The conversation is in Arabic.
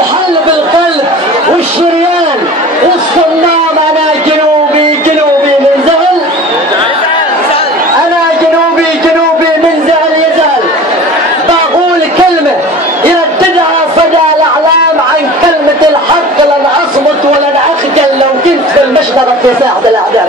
الحل بالقلب والشريان والصمام. انا جنوبي جنوبي من زعل، انا جنوبي جنوبي من زعل يزعل. بقول كلمة يرددها صدى الاعلام عن كلمة الحق، لن اصمت ولن اخجل لو كنت في المشنقة في ساحة الاعدام.